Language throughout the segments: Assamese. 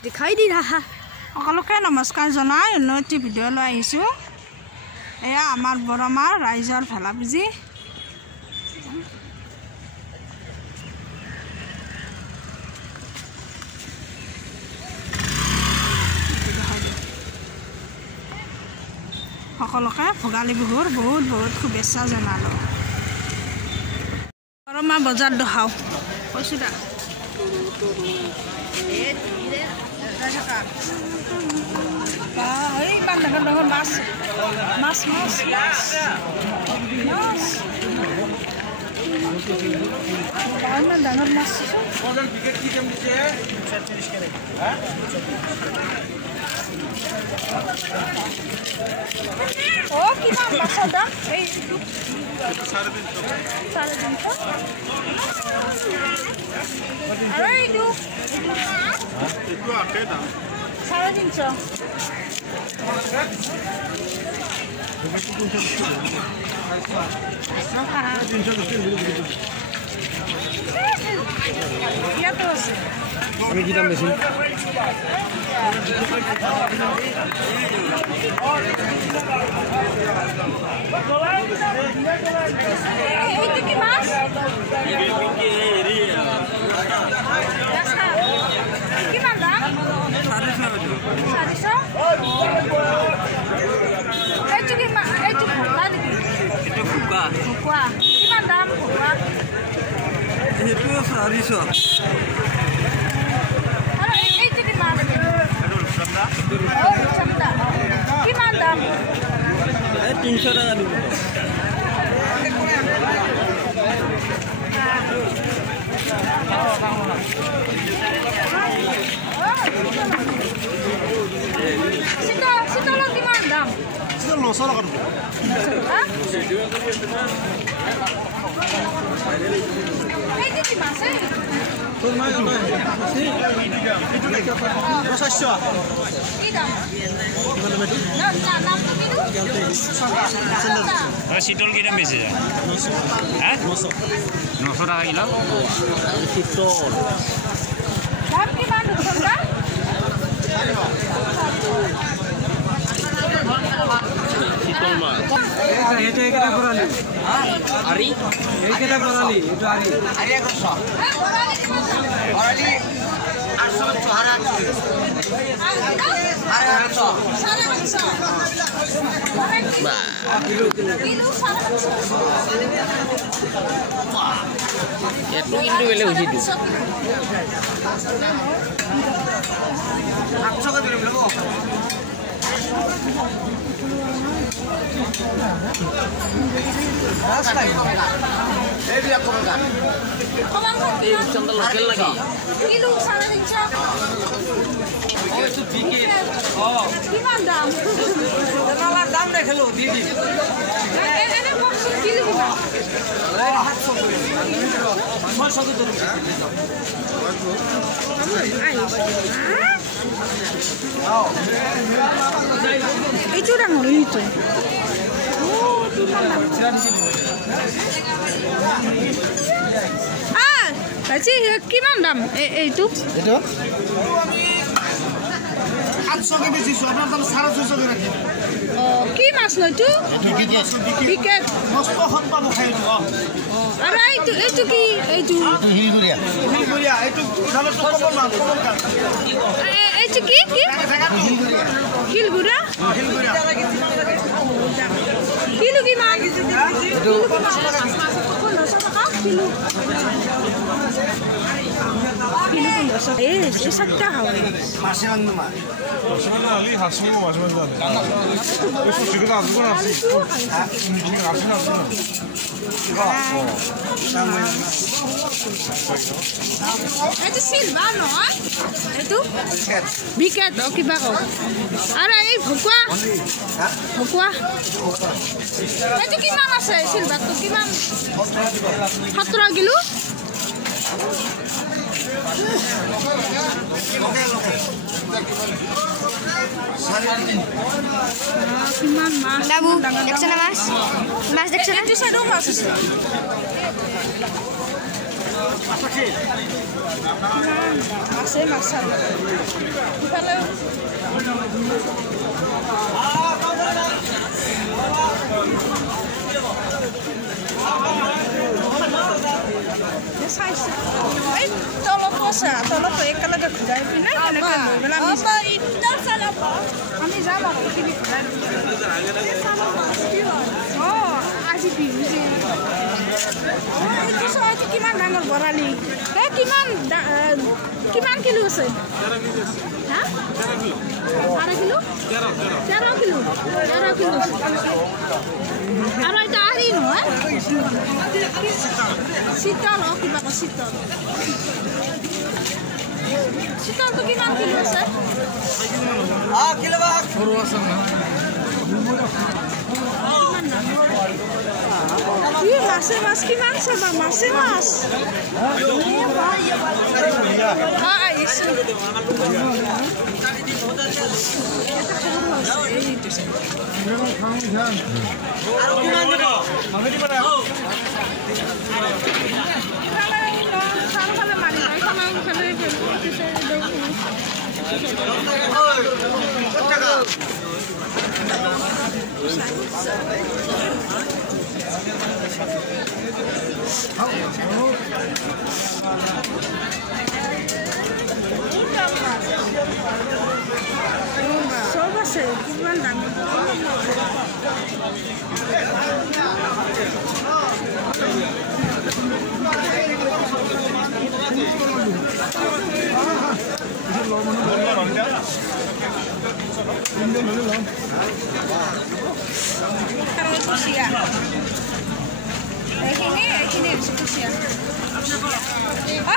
दिखाई दी रहा সকলোকে নমস্কাৰ জনাই উন্নতি ভিডিঅ' লৈ আহিছোঁ। এয়া আমাৰ বৰমাৰ ৰাইজৰ ভেলা পুজি। সকলোকে ভোগালী বিহুৰ বহুত বহুত শুভেচ্ছা জনালোঁ। বৰমা বজাৰ দেখাওঁ কৈছোঁ দা ইমান ডাঙৰ ডাঙৰ মাছ মাছ মাছ মাছ ইমান ডাঙৰ মাছ কিমান মাছৰ দাম এই 350 আৰু এইটো 350 ইয়াতো আছে আমি কি দাম বেছি এইটো কি মাছ কিমান দাম 450 এইটো কি মাছ এইটো ভোকা নেকি এইটো ভোকা ভোকা কিমান দাম ভোকা এইটো 450 আৰু এইটো কি মাছ কিমান দাম 300 টাকা দিব শীতলৰ কিমান দাম 900 টাকা এইটো কি মাছ তোৰ মাছ শীতল কি দাম বেশি 900 টাকা কিলো শীতল দাম কিমান শীতল মাছ এটা একটা বড়ালি আরি এইটা বড়ালি এটা আরি আরি 100 বড়ালি 800 চহারা আরে 800 বা কিলো 750 এত কিন্তু বেলে হইছে তো 800 করে দিলাম লোক এই যে কমকা এই চন্দা লোকাল নাকি কিলো 350 ও তো বিকে কিমান দাম দালার দাম দেখালো দিদি এনে বক্স কিলো কিমান 700 করে 600 ধরুন এইটো ডাঙৰ এইটো আজি কিমান দাম এইটো এটা আমি 800 কে বেচিছো আপনার দাম 650 করে রাখি কি মাছ নয়তো বিকেট মস্ত হত পাবো খাইছো আৰু এইটো কি এইটো হিলগুড়িয়া এইটো দাম তো কম না কম কাট এইটো কি হিলগুড়া কিলো কিমান এইটো 500 টাকা কিলো এই সাতটা হয় মাসে আননো মা 마시멜로 알리 하시고 마시멜로 알리. 그래서 지금 안 죽어 놨어. 지금 아시나 없어. 이거 এইটো চিলভা নহয় এইটো বিকেট কিবা কওঁ আৰু এই ভকুৱা ভকুৱা এইটো কিমান আছে চিলভাৰটো কিমান 17 কিলো কিমান মাছ বাবু দেখছ না মাছ মাছ দেখছ না এইটো চাইডো মাছ আছে আছে মাছ ইফালে এই তলত আছে তলত একেলগে ঘূৰাই পিনে এনেকৈ লৈ পেলাই আমি যাম আৰু এইখিনি ঘূৰাই অঁ আজি বিহু যে এইটো চৰাইটো কিমান ডাঙৰ বৰালি এই কিমান কিলো আছে হা 12 কিলো 13 কিলো আৰু এটা আহি নহয় শীতল কিবা শীতলটো কিমান কিলো আছে মাছ কিমান চাবা মাছে মাছ সব আছে কিমান ডাঙৰ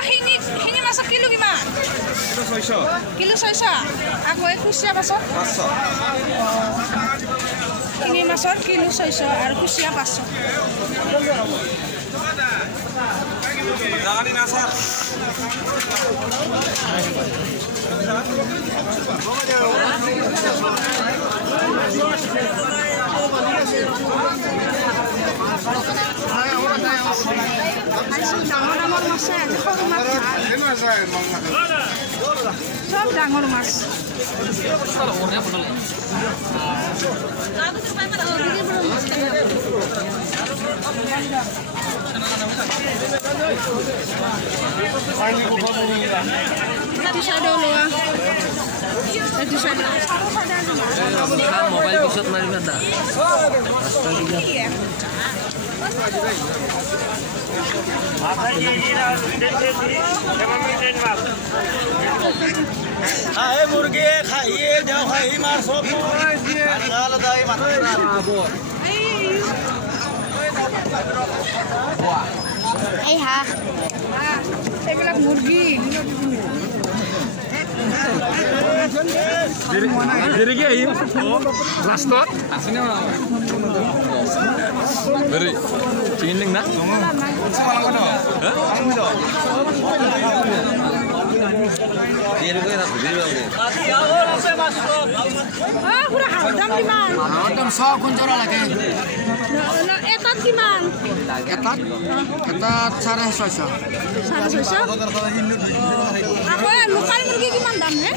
শিঙি মাছৰ কিলো কিমান কিলো 600 আকৌ এই কুচিয়া মাছৰ 500 শিঙি মাছৰ কিলো 600 আৰু কুচিয়া 500 সব ডাঙৰ মাছ মোবাইল পিছত মাৰিবা দা মুৰগি খাইয়ে দেও খাই মাৰ সব এই হা এইবিলাক মুৰ্গী দেৰিকে আহিম লাষ্টত আছেনে বেৰি চিকেন না পুৰা হালদাম কিমান একদম সব কোন জোড়া লাগে এটাত কিমান এটাত 650 আকৌ লোকাল মুৰ্গী কিমান দাম হে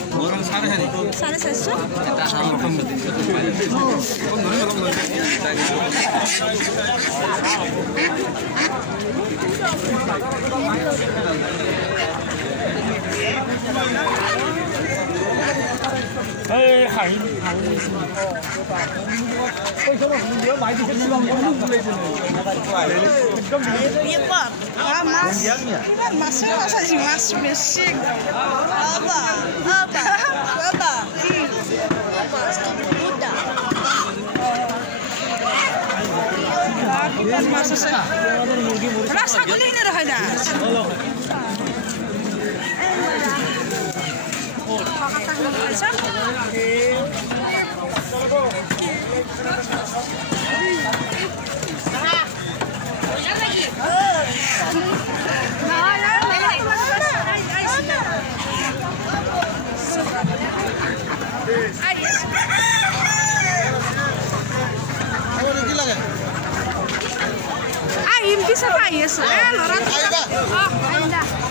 啊，伊唔必须买嘢食，攞啦。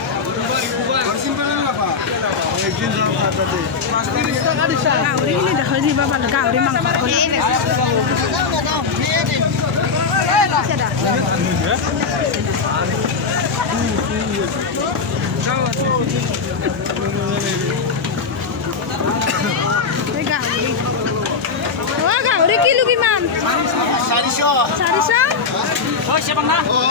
গাহৰিখিনি দেখাই দিব পালো গাহৰি মাংস গাহৰি কিলো কিমান 80